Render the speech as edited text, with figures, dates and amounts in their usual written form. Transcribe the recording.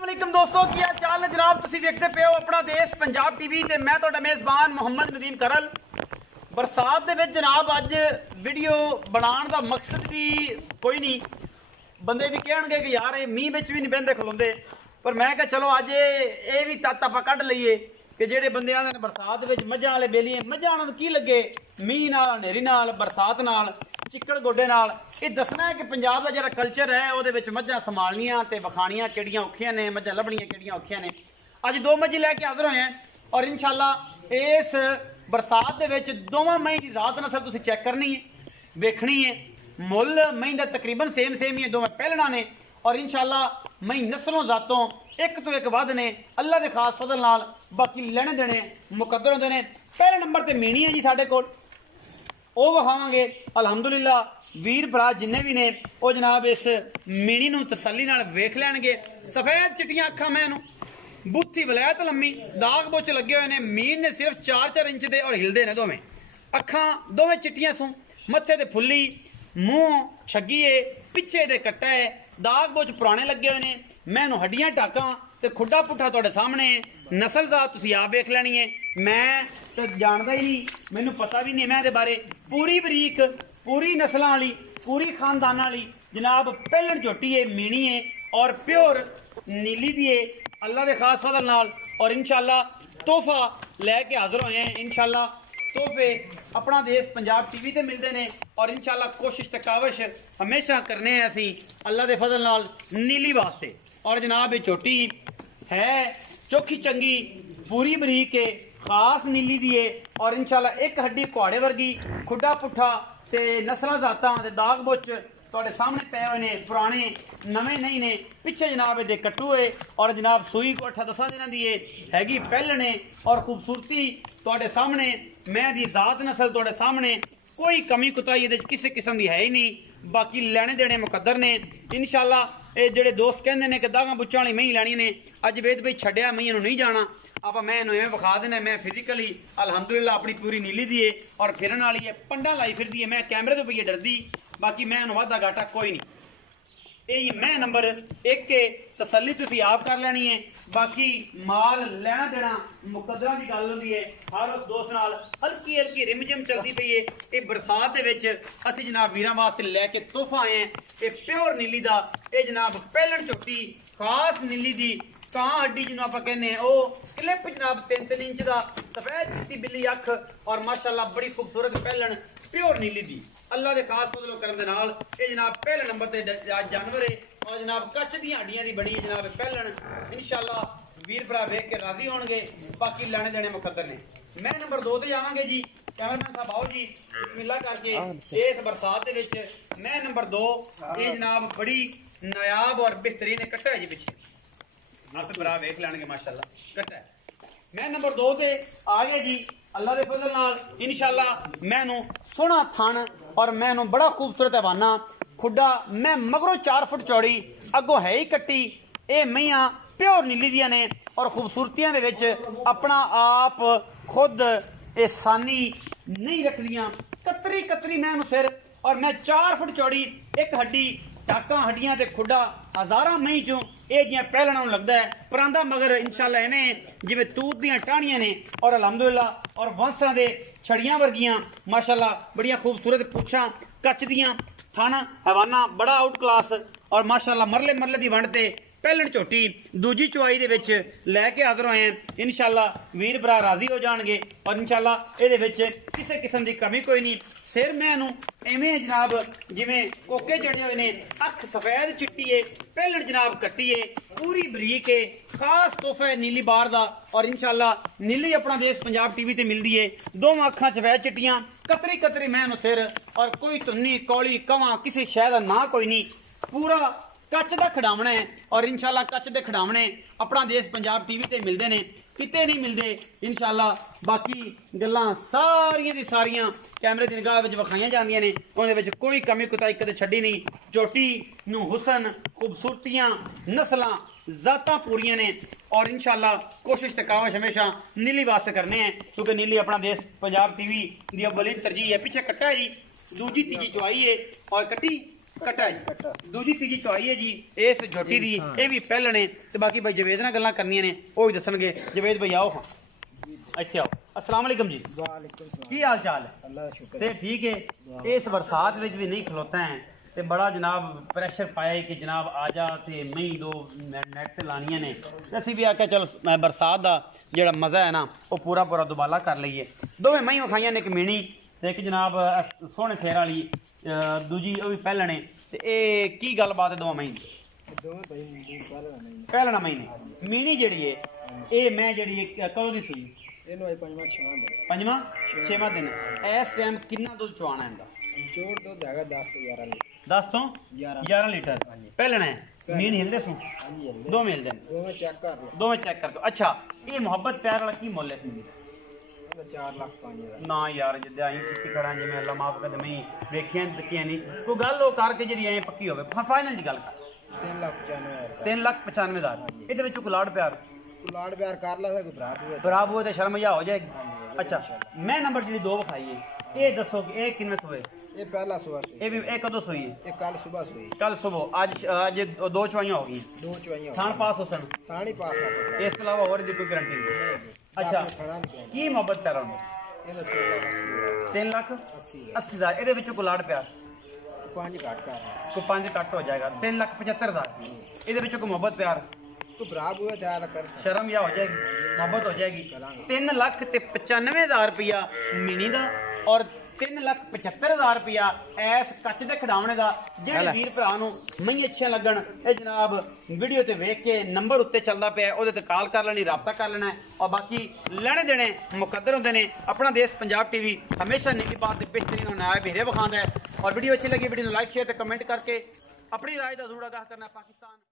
अस्सलामुअलैकुम दोस्तों, की हाल चाल है जनाब। तुसीं देखते पे हो अपना देश पंजाब टीवी ते मैं तुहाडा मेज़बान मुहम्मद नदीम करल। बरसात दे विच जनाब अज वीडियो बनाने का मकसद भी कोई नहीं। बंदे भी कहणगे कि यार ये मींह विच भी नहीं बहिंदे खलोंदे, पर मैं कहा चलो अज ये भी तत्त आपां कढ लईए कि जेडे बंदे आंदे ने बरसात विच मझां वाले बेलिए मझां आउण की लगे मींह नाल हनेरी नाल बरसात नाल चिक्कड़ गोडे नाल। ये दसना है कि पंजाब का जो कल्चर है वो मझां संभालनियां ते वखाणियां किहड़ियां औखियां ने, मझां लभणियां किहड़ियां औखियां ने। अज दो मझी लैके हाज़र होए हैं और इंशाअल्लाह इस बरसात दे विच दोवां मई की जात नस्ल तुसीं चैक करनी है, वेखनी है। मुल मई दा तकरीबन सेम ही है, दोवें पहलना ने और इंशाअल्लाह मई नस्लों जातों एक तो एक वध ने अल्लाह के खास फजल नाल। बाकी लेने देने मुकद्दर होंदे ने। पहले नंबर ते मीणी है जी साडे कोल, वो विखावांगे। अलहमदुलिल्लाह वीर भरा जिन्ने भी ने वो जनाब इस मीणी नूं तसल्ली नाल वेख लैणगे। सफेद चिट्टियां अखां मैनू बुत्थी वलैत लम्मी दाग बुच लगे हुए ने। मीण ने सिर्फ 4-4 इंच दे और हिलदे ने दोवें। अखां दोवें चिट्टियां सूं, मत्थे ते फुल्ली, मूँह छगिए, पिछे दे कट्टा है, दाग बुच पुराने लगे हुए ने। मैनू हड्डियां टाकां ते खुड्डा पुट्ठा तुहाडे सामने। नस्ल दा तुसीं आप वेख लैनी है, मैं तो जानदा ही नहीं, मैनू पता भी नहीं मैं दे बारे। पूरी बरीक पूरी नस्लां वाली पूरी खानदान वाली जनाब पहलण झोटी है, मीणी है और प्योर नीली दी है अल्लाह के खास फजल नाल। और इंशाअल्लाह तोहफा लैके हाज़र होए हैं। इंशाअल्लाह तोहफे अपना देश पंजाब टीवी ते मिलते हैं और इंशाअल्लाह कोशिश ते काविश हमेशा करने हैं असी अल्लाह के फजल नाल नीली वास्ते। और जनाब ये झोटी है चोखी चंगी पूरी बरीक है, खास नीली दी है और इंशाअल्लाह एक हड्डी कुहाड़े वर्गी, खुड्डा पुट्ठा ते नस्लां जातां ते दाग बुच तुहाडे सामने पे हुए ने। पुराने नवे नहीं ने। पिछे जनाब ये कट्टू है और जनाब सूई को 8-10 दिनां दी हैगी पहलने और खूबसूरती तुहाडे सामने। मैं दी जात नस्ल तुहाडे सामने, कोई कमी कुताही इहदे किसी किस्म की है ही नहीं। बाकी लैने देने मुकद्दर ने इंशाअल्लाह। ये जेडे दोस्त कहंदे ने कि दागां बुच्चां वाली मही लैनी ने, अज वेद भाई छड्डिया मईयां नूं नहीं जाना। आप मैं इवें विखा देना। मैं फिजिकली अलहमदुलिल्लाह अपनी पूरी नीली दी है और फिरन वाली है, पंडा लाई फिरदी है। मैं कैमरे तो पईए डरदी, बाकी मैं वाधा घाटा कोई नहीं। यही मैं नंबर 1 के तसल्ली तुसीं आप कर लैनी है। बाकी माल लेना देना मुकद्दरां दी गल होंदी है। हर उस दोस्त नाल हल्की हल्की रिमझिम चलती पई है। ये बरसात दे विच असीं जनाब वीरां वास्ते लैके तोहफा आए हैं। ये प्योर नीली दा ये जनाब पहलण झोटी खास नीली दी कां हड्डी जिन्हों आप कहने वो क्लिप जनाब 3-3 इंच का सफेद चिट्टी बिल्ली अख और माशाअल्लाह बड़ी खूबसूरत पहलण प्योर नीली दी अल्लाह के खास फजलो करम दे नाल। ये जनाब पहले नंबर ते जानवर है और जनाब कच्छ दी हड्डियां दी बड़ी जनाब पहलण। इंशाअल्लाह वीर भरा वेख के राजी होणगे। बाकी लेने देने मुकद्दर ने। मैं नंबर 2 ते जावांगे जी। कैमरामैन साहब आओ जी बिस्मिल्लाह करके। इस बरसात दे विच मैं नंबर 2 ये जनाब बड़ी नायाब और बेहतरीन कट्टा है जी। पिछे आप भरा वेख लैणगे माशाअल्लाह कट्टा है। मैं नंबर 2 ते आ गया जी अल्लाह के फजल नाल। इंशाअल्लाह मैनू सोहना थन और मैनू बड़ा खूबसूरत हवाना खुड्डा। मैं मगरों 4 फुट चौड़ी अगों है ही कट्टी। ये मईयां प्योर नीली दियां ने और खूबसूरतियां दे विच अपना आप खुद एहसानी नहीं रखदियां। कतरी कतरी मैनू सिर और मैं 4 फुट चौड़ी, एक हड्डी टाकां हड्डियां ते खुड्डा हज़ारां मई चों ये जियां पहलना लगता है। परांदा मगर इंशाअल्लाह इवें जिवें तूत दियां टाहनियां ने और अलहमदुलिल्लाह और वंसां दे छड़ियां वर्गियां माशाअल्लाह बड़ियां खूबसूरत पुच्छां कच्च दियां थन हवाना बड़ा आउट क्लास और माशाअल्लाह मरले मरले दी वंड ते पहलण झोटी दूजी चुआई दे विच लैके हाज़र होए हैं। इंशाअल्लाह वीर भरा राजी हो जाणगे और इंशाअल्लाह इहदे विच किसी किस्म की कमी कोई नहीं। सिर मैनू इवें जनाब जिवें कोके जड़े हुए ने, अख सफेद चिट्टी है, पहलण जनाब कट्टी है, पूरी बरीक है, खास तोहफा है नीली बार दा। और इंशाअल्लाह नीली अपना देश पंजाब टीवी ते मिलदी है। दोवां अखां सफेद चिट्टियां, कतरी कतरी मैनू सिर और कोई धुन्नी कौली कवां किसी शै दा ना कोई नहीं। पूरा कच्च का खिडावना है और इंशाअल्लाह कच्च के खिडावने अपना देश पंजाब टीवी ते मिलते हैं, किते नहीं मिलते इंशाअल्लाह। बाकी गल्लां सारियां दी सारियां कैमरे की निगाह विच विखाईयां जांदियां ने, उहदे विच कोई कमी कुताही कदे छड्डी नहीं। झोटी नूं हुसन खूबसूरतियां नस्लां जातां पूरियां ने और इंशाअल्लाह कोशिश ते काविश हमेशा नीली वास्ते करने हैं क्योंकि नीली अपना देश पंजाब टीवी दी अव्वली तरजीह है। पिछे कट्टा है जी, दूजी तीजी चुआई है और कट्टी कट्टा जी दूजी तीजी चौई है जी इस झोटी दी ये भी पहले ने ते बाकी भाई जवेद नाल गल्लां करनियां ने वो भी दसणगे जवेद भाई आओ हां अच्छा अस्सलाम वालेकुम जी वालेकुम सलाम की हाल चाल है अल्लाह का शुक्र से ठीक है इस बरसात में भी नहीं खलोता है ते बड़ा जनाब प्रेशर पाया कि जनाब आ जा ते मई दो नेट लानियां ने असीं भी आख्या चल बरसात दा जेड़ा मज़ा है ना वो पूरा पूरा दुबाला कर लईए दोवें मई खाइयां ने एक मीनी ते एक जनाब सोहने सिर वाली दूजी वो भी पहलने ते एह् की गलबात है दोवां मई दोवें भाई पहले नहीं पहलना मई ने मीनी जेड़ी है ये मैं जेड़ी कदों दी सूई ਇਹਨੂੰ ਆਈ ਪੰਜਵਾਂ ਛਵਾਂ ਦੇ पंजवां छेवां दिन इस टाइम कितना दुध चवाना है ਜੋੜ ਦੁੱਧ ਹੈਗਾ 10 ਤੋਂ 11 ਲੀਟਰ 10 तो 11 लीटर पहलना है मीन हिलदे सू ਹਾਂਜੀ ਹੰਦੇ दो मिलते हैं ਦੋਵੇਂ ਚੈੱਕ ਕਰ ਲਓ दो में चेक कर दो अच्छा ये मोहब्बत प्यार वाला की मोल है इसमें ਇਹਦਾ 4 ਲੱਖ 5000 ना यार जिद्दे आई चिट्टी खड़ा जिवें अल्लाह माफ कर दे मैं वेखियां तकियां नहीं कोई गल हो करके जेडी ऐ पक्की होवे फाइनल दी गल कर 3,95,000 3,95,000 ਇਹਦੇ ਵਿੱਚ ਕੋਈ ਲਾੜ ਪਿਆਰ ਤੂੰ ਲਾੜ ਪਿਆਰ ਕਰ ਲੈ ਕੋਈ ਭਰਾ ਤੂੰ ਖਰਾਬ ਹੋਏ ਤੇ ਸ਼ਰਮ ਜਾ ਹੋ ਜਾਏਗੀ अच्छा मैं नंबर ਜਿਹੜੀ ਦੋ ਵਿਖਾਈ ਹੈ ਇਹ ਦੱਸੋ ਕਿ ਇਹ ਕਿੰਨੇ ਸੋਏ ਇਹ ਪਹਿਲਾ ਸੂਆ ਸੀ ਇਹ ਵੀ ਇਹ ਕਦੋਂ ਸੋਈ ਹੈ ਇਹ ਕੱਲ ਸਵੇਰ ਸੂਈ ਕੱਲ ਸਵੇਰ ਅੱਜ ਦੋ ਚਵਾਈਆਂ ਹੋ ਗਈਆਂ ਦੋ ਚਵਾਈਆਂ ਥਾਣ ਪਾਸ ਹੁਸਨ ਥਾਣੀ ਪਾਸ ਆ ਇਸ ਤੋਂ ਇਲਾਵਾ ਹੋਰ ਦੀ ਕੋਈ ਗਾਰੰਟੀ ਨਹੀਂ ਅੱਛਾ ਕੀ ਮੁਹੱਬਤ ਪਿਆਰ ਹੁੰਦਾ ਇਹਦਾ 3,80,000 3 ਲੱਖ 80,000 ਇਹਦੇ ਵਿੱਚੋਂ ਕੋਈ ਲਾੜ ਪਿਆਰ 5 ਘੱਟ ਕਰ ਕੋਈ 5 ਕੱਟ ਹੋ ਜਾਏਗਾ 3,75,000 ਇਹਦੇ ਵਿੱਚੋਂ ਕੋਈ ਮੁਹੱਬਤ ਪਿਆਰ ਤੂੰ ਭਰਾ ਬੂਏ ਦਾ ਕਰ ਸਕਦਾ ਸ਼ਰਮ ਜਾਂ ਹੋ ਜਾਏਗੀ ਮੁਹੱਬਤ ਹੋ ਜਾਏਗੀ 3,95,000 ਰੁਪਇਆ ਮਿਨੀ ਦਾ ਔਰ 3,75,000 ਰੁਪਇਆ ਐਸ ਕੱਚ ਦੇ ਖਿਡਾਉਣੇ ਦਾ ਜਿਹੜੇ ਵੀਰ ਭਰਾ ਨੂੰ ਮਈ ਅੱਛੇ ਲੱਗਣ ਇਹ ਜਨਾਬ ਵੀਡੀਓ ਤੇ ਵੇਖ ਕੇ ਨੰਬਰ ਉੱਤੇ ਚੱਲਦਾ ਪਿਆ ਉਹਦੇ ਤੇ ਕਾਲ ਕਰ ਲੈਣੀ ਰਾਬਤਾ ਕਰ ਲੈਣਾ ਔਰ ਬਾਕੀ ਲੈਣੇ ਦੇਣੇ ਮੁਕੱਦਰ ਹੁੰਦੇ ਨੇ ਆਪਣਾ ਦੇਸ਼ ਪੰਜਾਬ ਟੀਵੀ ਹਮੇਸ਼ਾ ਨਿੱਕੀ ਬਾਤ ਤੇ ਬਿਹਤਰੀਨ और नया वीडियो दिखाता है और वीडियो अच्छी लगी वीडियो को लाइक शेयर ਤੇ कमेंट करके अपनी राय का जरूर आगाह करना पाकिस्तान।